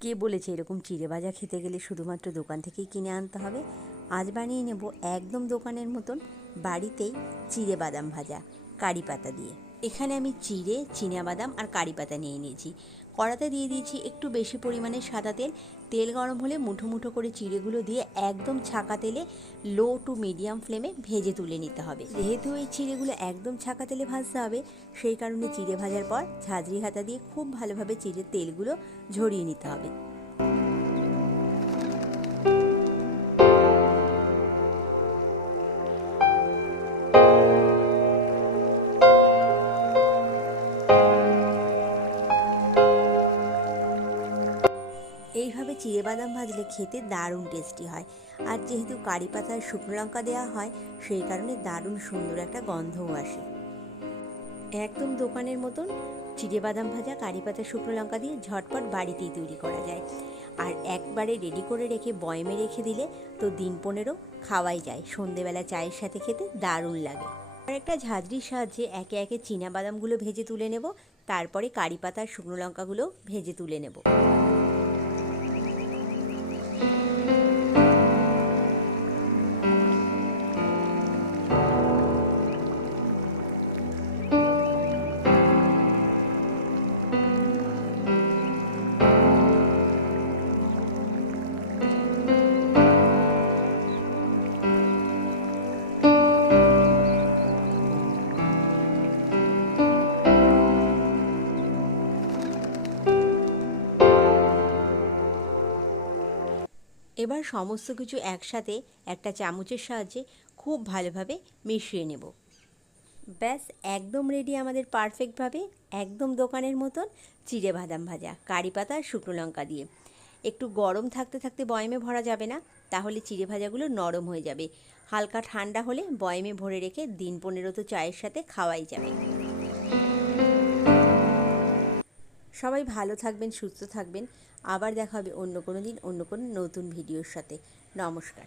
কে বলেছে এরকম চিড়ে ভাজা খেতে গেলে শুধুমাত্র দোকান থেকেই কিনে আনতে হবে? আজ বানিয়ে নেব একদম দোকানের মতন বাড়িতেই চিড়ে বাদাম ভাজা, কারি পাতা দিয়ে। এখানে আমি চিড়ে বাদাম আর কারি পাতা নিয়ে নিয়েছি। কড়াতে দিয়ে দিয়েছি একটু বেশি পরিমাণে সাদা তেল। তেল গরম হলে মুঠো মুঠো করে চিড়েগুলো দিয়ে একদম ছাকা তেলে লো টু মিডিয়াম ফ্লেমে ভেজে তুলে নিতে হবে। যেহেতু এই চিড়েগুলো একদম ছাকা তেলে ভাজতে হবে, সেই কারণে চিড়ে ভাজার পর ঝাঁঝরি হাতা দিয়ে খুব ভালোভাবে চিড়ের তেলগুলো ঝরিয়ে নিতে হবে। চিড়ে বাদাম ভাজলে খেতে দারুণ টেস্টি হয়। আর যেহেতু কারি পাতায় শুকনো লঙ্কা দেওয়া হয়, সেই কারণে দারুণ সুন্দর একটা গন্ধও আসে। একদম দোকানের মতন চিড়ে বাদাম ভাজা কারি পাতা শুকনো লঙ্কা দিয়ে ঝটপট বাড়িতেই তৈরি করা যায়। আর একবারে রেডি করে রেখে বয়মে রেখে দিলে তো দিন পনেরো খাওয়াই যায়। সন্ধেবেলা চায়ের সাথে খেতে দারুণ লাগে। আর একটা ঝাঁঝরির সাহায্যে একে একে চীনা বাদামগুলো ভেজে তুলে নেব, তারপরে কারি পাতার শুকনো লঙ্কাগুলো ভেজে তুলে নেব। এবার সমস্ত কিছু একসাথে একটা চামচের সাহায্যে খুব ভালোভাবে মিশিয়ে নেব। ব্যাস, একদম রেডি আমাদের পারফেক্টভাবে একদম দোকানের মতন চিড়ে বাদাম ভাজা, কারি পাতা শুকনো লঙ্কা দিয়ে। একটু গরম থাকতে থাকতে বয়মে ভরা যাবে না, তাহলে চিড়ে ভাজাগুলো নরম হয়ে যাবে। হালকা ঠান্ডা হলে বয়মে ভরে রেখে দিন পনেরো তো চায়ের সাথে খাওয়াই যাবে। সবাই ভালো থাকবেন, সুস্থ থাকবেন। আবার দেখা হবে অন্য কোনো দিন, অন্য কোনো নতুন ভিডিওর সাথে। নমস্কার।